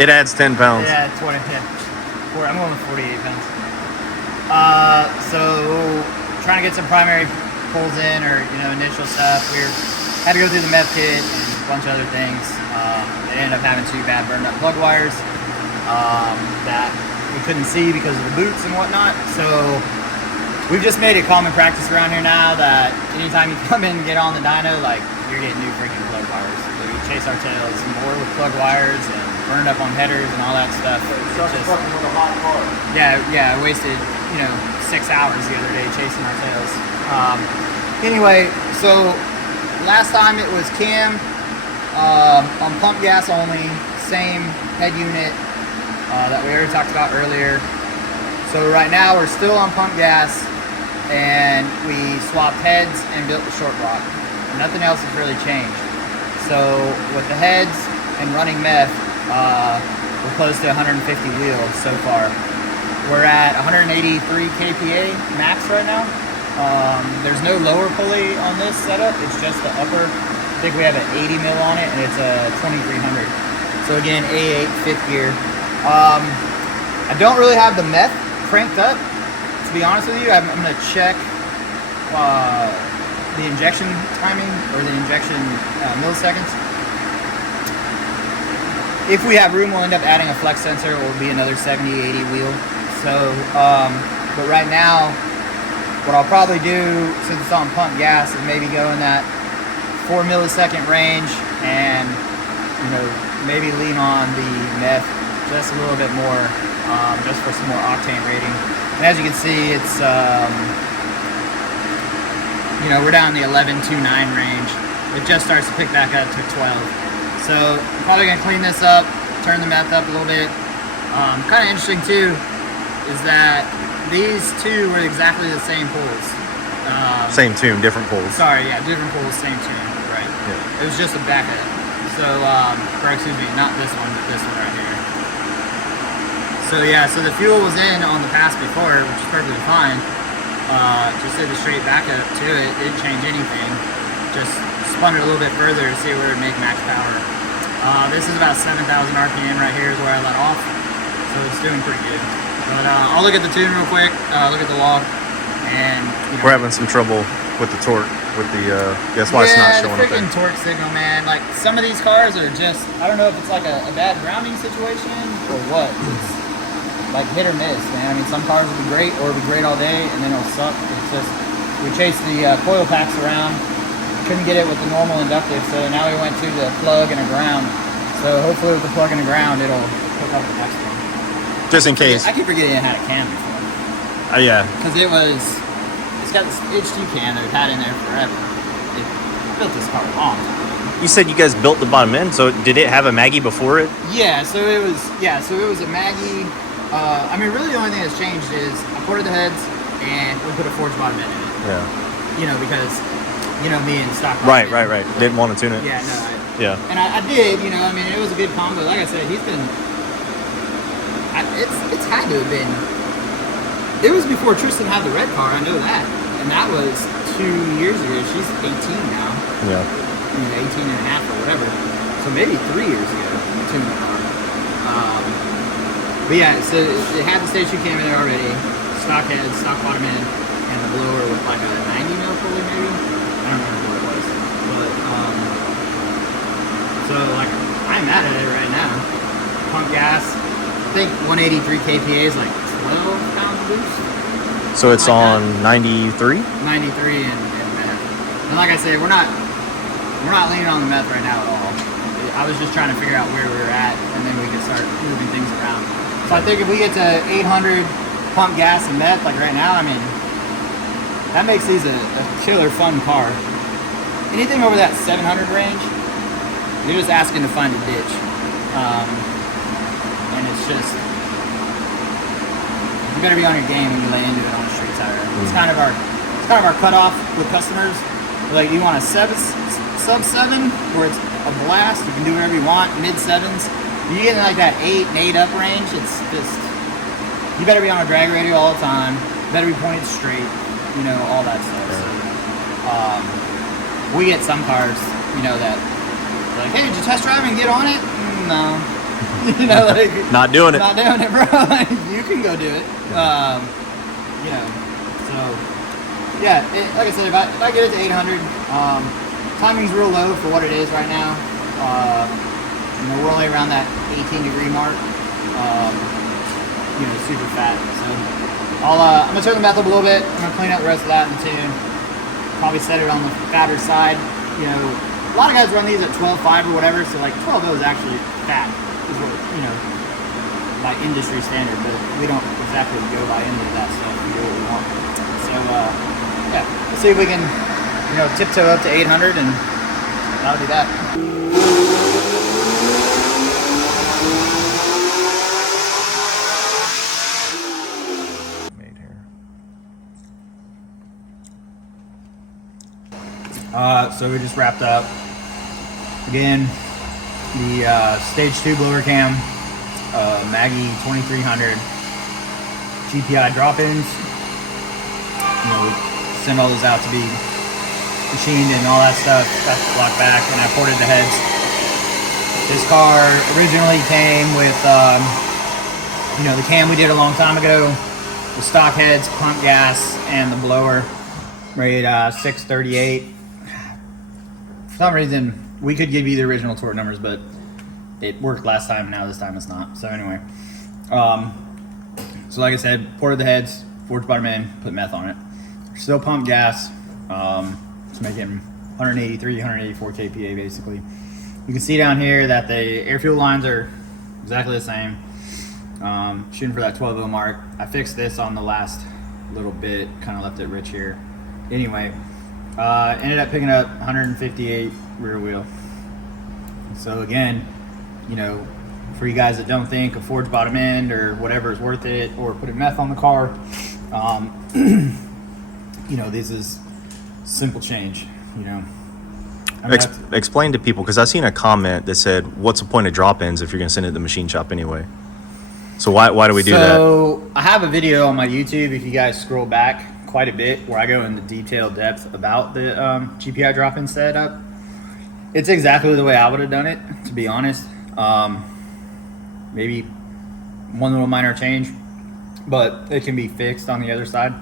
It adds 10 pounds. Yeah, 20. Yeah. I'm going with 48 pounds. So trying to get some primary pulls in, or initial stuff. We had to go through the meth kit and a bunch of other things. It ended up having 2 bad burned up plug wires that we couldn't see because of the boots and whatnot. So we've just made it common practice around here now that anytime you come in and get on the dyno, like, you're getting new freaking plug wires. So we chase our tails more with plug wires and burned up on headers and all that stuff. Just fucking with a hot car. Yeah, I wasted 6 hours the other day chasing our tails. Anyway, so last time it was cam on pump gas only, same head unit that we already talked about earlier. So right now we're still on pump gas, and we swapped heads and built the short block. Nothing else has really changed. So with the heads and running meth, we're close to 150 wheels so far. We're at 183 kPa max right now. There's no lower pulley on this setup. It's just the upper. I think we have an 80 mil on it, and it's a 2300. So again, A8 fifth gear. I don't really have the meth cranked up, to be honest with you. I'm going to check the injection timing, or the injection milliseconds. If we have room, we'll end up adding a flex sensor. It will be another 70-80 wheel. So, but right now, what I'll probably do, since it's on pump gas, is maybe go in that 4 millisecond range, and maybe lean on the meth just a little bit more, just for some more octane rating. And as you can see, it's we're down in the 11.29 range. It just starts to pick back up to 12. So I'm probably gonna clean this up, turn the meth up a little bit. Kind of interesting too is that these two were exactly the same pulls. Same tune, different pulls. Sorry, yeah, different pulls, same tune, right? Yeah. It was just a back head. So, or excuse me, not this one, but this one right here. So yeah, so the fuel was in on the pass before, which is perfectly fine. Just did the straight back up to it, didn't change anything. Just spun it a little bit further to see where it would make max power. This is about 7,000 RPM right here is where I let off. So it's doing pretty good. But I'll look at the tune real quick, look at the log, and we're having some trouble with the torque, with the that's why it's not showing up there. Yeah, the freaking torque signal, man. Like, some of these cars are just, I don't know if it's like a bad grounding situation or what. It's like hit or miss, man. I mean, some cars will be great, or it'll be great all day, and then it'll suck. It's just, we chased the coil packs around, couldn't get it with the normal inductive, so now we went to the plug and a ground. So hopefully with the plug and a ground, it'll hook up the next one. Just in case. I keep forgetting it had a cam before. Yeah. Because it's got this HD cam that we've had in there forever. I built this car a long time ago. You said you guys built the bottom end, so did it have a Maggie before it? Yeah, so it was a Maggie. I mean, really the only thing that's changed is I ported the heads and we put a forged bottom end in it. Yeah. Because me and stock. Right. Didn't want to tune it. Yeah, no. Yeah. And I did, I mean, it was a good combo. Like I said, he's been. It's had to have been. It was before Tristan had the red car. I know that, and that was 2 years ago. She's 18 now. Yeah. 18 and a half or whatever. So maybe 3 years ago, I tuned the car. But yeah, so it had the stage 2 cam in there already. Stock head, stock bottom end, and the blower with like a 90 mil pulley maybe. I don't remember what it was. But so like I'm at it right now. Pump gas. I think 183 kPa is like 12 pounds of boost. So it's like on 93? 93 and meth. And like I said, we're not leaning on the meth right now at all. I was just trying to figure out where we were at, and then we could start moving things around. So I think if we get to 800 pump gas and meth, like right now, I mean, that makes these a killer fun car. Anything over that 700 range, you're just asking to find a ditch. And it's just, you better be on your game when you lay into it on a straight tire. It's kind of our cutoff with customers. Like, you want a sub 7 where it's a blast, you can do whatever you want, mid 7s. You get in like that 8 and 8 up range, it's just, you better be on a drag radio all the time, better be pointed straight, all that stuff. So, we get some cars, that, like, hey, did you test drive and get on it? No. You know, like Not doing it. Not doing it, bro. Like, you can go do it. You know, so yeah. Like I said, if I get it to 800, timing's real low for what it is right now. You know, we're only around that 18-degree mark. You know, super fat. So I'm gonna turn the meth up a little bit. I'm gonna clean out the rest of that in tune. Probably set it on the fatter side. You know, a lot of guys run these at 12.5 or whatever. So like 12.0 is actually fat, is what, you know, by industry standard. But we don't exactly go by any of that stuff. We do what we want. So yeah, let's see if we can, you know, tiptoe up to 800, and that'll do that. So we just wrapped up again the stage 2 blower cam, Maggie 2300 GPI drop-ins. You know, we send all those out to be machined and all that stuff. Got the block back, and I ported the heads. This car originally came with, you know, the cam we did a long time ago, the stock heads, pump gas, and the blower rated 638. For some reason, we could give you the original torque numbers, but it worked last time. Now this time it's not. So anyway, so like I said, ported the heads, forged bottom end, put meth on it. Still pump gas. It's making 183, 184 kPa basically. You can see down here that the air fuel lines are exactly the same. Shooting for that 12.0 mark. I fixed this on the last little bit, kind of left it rich here. Anyway, ended up picking up 158 rear wheel. So again, you know, for you guys that don't think a forged bottom end or whatever is worth it, or putting meth on the car, you know, this is simple change, you know. Explain to people, because I seen a comment that said, what's the point of drop-ins if you're going to send it to the machine shop anyway? So why do we do that? So I have a video on my YouTube, if you guys scroll back quite a bit, where I go into detailed depth about the GPI drop-in setup. It's exactly the way I would have done it, to be honest. Maybe one little minor change, but it can be fixed on the other side.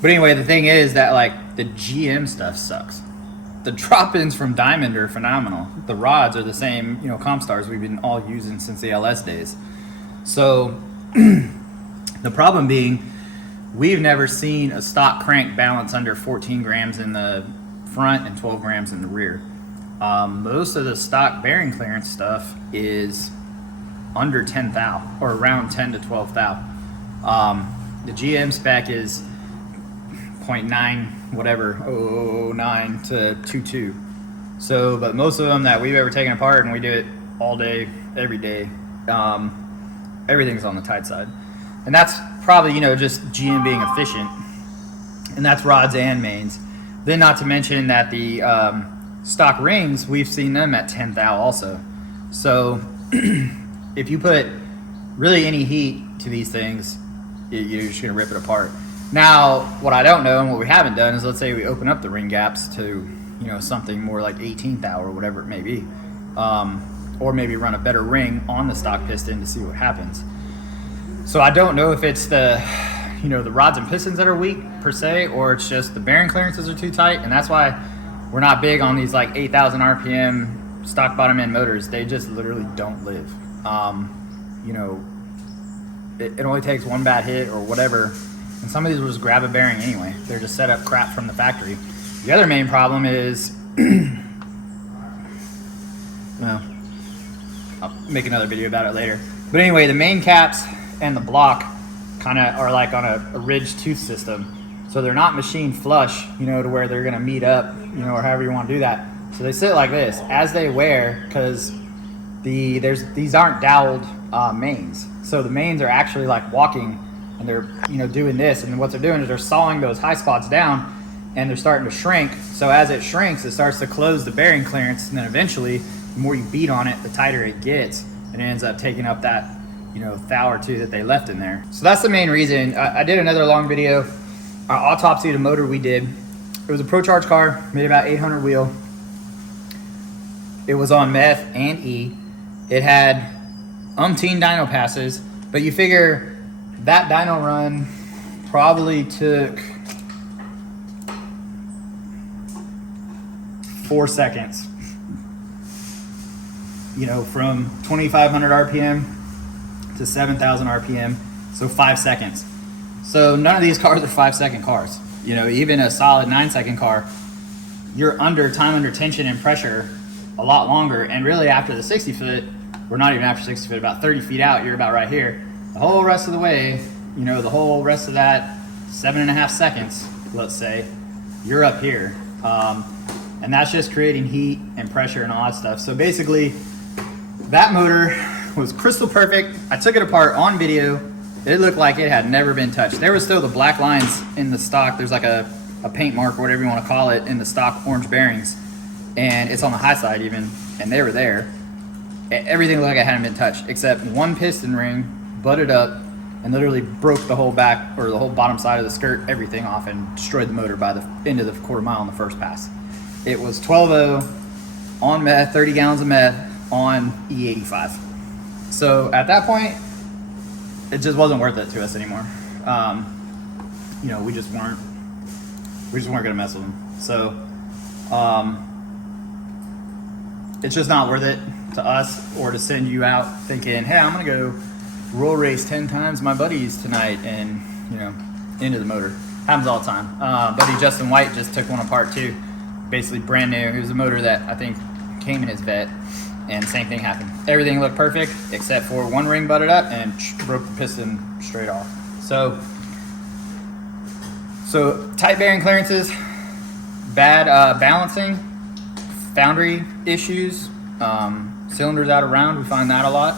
But anyway, the thing is that, like, the GM stuff sucks. The drop-ins from Diamond are phenomenal. The rods are the same, you know, Comstars we've been all using since the LS days. So the problem being, we've never seen a stock crank balance under 14 grams in the front and 12 grams in the rear. Most of the stock bearing clearance stuff is under 10 thou, or around 10 to 12 thou. The GM spec is 0.9 whatever, 0.009 to 2.2. So, but most of them that we've ever taken apart, and we do it all day, every day, everything's on the tight side. And that's probably, you know, just GM being efficient. And that's rods and mains. Then not to mention that the stock rings, we've seen them at 10 thou also. So if you put really any heat to these things, you're just gonna rip it apart. Now, what I don't know and what we haven't done is, let's say we open up the ring gaps to, you know, something more like 18 thou or whatever it may be. Or maybe run a better ring on the stock piston to see what happens. So I don't know if it's the, you know, the rods and pistons that are weak per se, or it's just the bearing clearances are too tight, and that's why we're not big on these like 8,000 RPM stock bottom end motors. They just literally don't live. You know, it only takes one bad hit or whatever, and some of these will just grab a bearing anyway. They're just set up crap from the factory. The other main problem is, well, I'll make another video about it later. But anyway, the main caps and the block kind of are like on a ridged tooth system. So they're not machine flush, you know, to where they're going to meet up, you know, or however you want to do that. So they sit like this as they wear, because these aren't doweled mains. So the mains are actually like walking, and they're, you know, doing this. And what they're doing is they're sawing those high spots down, and they're starting to shrink. So as it shrinks, it starts to close the bearing clearance, and then eventually, the more you beat on it, the tighter it gets, and it ends up taking up that, you know, thou or two that they left in there. So that's the main reason. I did another long video, our autopsy of the motor we did. It was a Pro Charge car, made about 800 wheel. It was on meth and E. It had umpteen dyno passes, but you figure that dyno run probably took 4 seconds. You know, from 2,500 RPM to 7,000 RPM, so 5 seconds. So none of these cars are 5-second cars. You know, even a solid 9-second car, you're under time under tension and pressure a lot longer. And really after the 60 foot, we're not even after 60 foot, about 30 feet out, you're about right here. The whole rest of the way, you know, the whole rest of that 7.5 seconds, let's say, you're up here. And that's just creating heat and pressure and all that stuff. So basically, that motor was crystal perfect. I took it apart on video. It looked like it had never been touched. There was still the black lines in the stock. There's like a paint mark or whatever you want to call it in the stock orange bearings. And it's on the high side even, and they were there. Everything looked like it hadn't been touched, except one piston ring butted up and literally broke the whole back or the whole bottom side of the skirt, everything off, and destroyed the motor by the end of the quarter mile on the first pass. It was 12.0 on meth, 30 gallons of meth on E85. So at that point, it just wasn't worth it to us anymore. You know, we just weren't gonna mess with them. So it's just not worth it to us or to send you out thinking, hey, I'm gonna go roll race 10 times my buddies tonight and, you know, into the motor. Happens all the time. Buddy Justin White just took one apart too, basically brand new. It was a motor that I think came in his vet, and same thing happened. Everything looked perfect except for one ring butted up and broke the piston straight off. So tight bearing clearances, bad balancing, foundry issues, cylinders out of round, we find that a lot.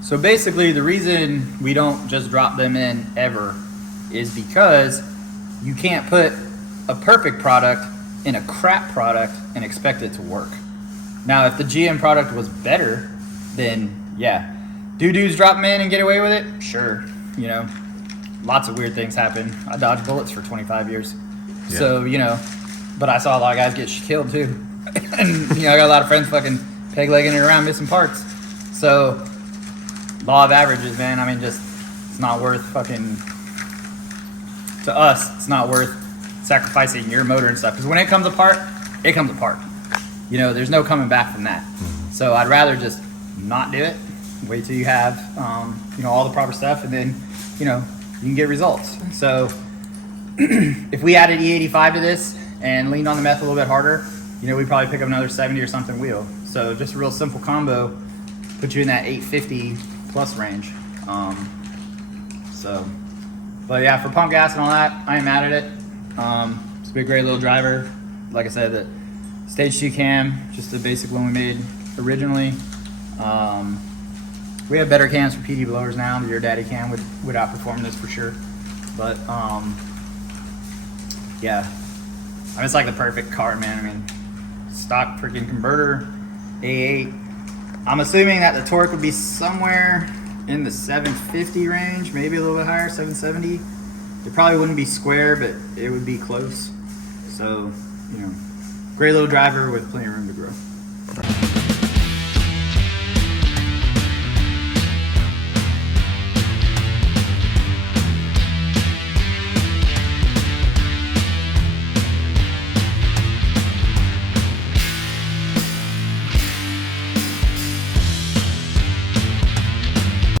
So basically the reason we don't just drop them in ever is because you can't put a perfect product in a crap product and expect it to work. Now, if the GM product was better, then yeah. Do dudes drop them in and get away with it? Sure. You know, lots of weird things happen. I dodged bullets for 25 years. Yeah. So, you know, but I saw a lot of guys get killed too. And, you know, I got a lot of friends fucking peg legging it around missing parts. So, law of averages, man. I mean, just, it's not worth fucking, to us, it's not worth sacrificing your motor and stuff. Because when it comes apart, it comes apart. You know, there's no coming back from that. So I'd rather just not do it. Wait till you have, you know, all the proper stuff, and then, you know, you can get results. So if we added E85 to this and leaned on the meth a little bit harder, you know, we'd probably pick up another 70 or something wheel. So just a real simple combo, put you in that 850 plus range. But yeah, for pump gas and all that, I ain't mad at it. It's a big, great little driver. Like I said, the Stage 2 cam, just the basic one we made originally. We have better cams for PD blowers now. Your daddy cam would outperform this for sure. But yeah, I mean, it's like the perfect car, man. I mean, stock freaking converter, A8. I'm assuming that the torque would be somewhere in the 750 range, maybe a little bit higher, 770. It probably wouldn't be square, but it would be close. So, you know, great little driver with plenty of room to grow.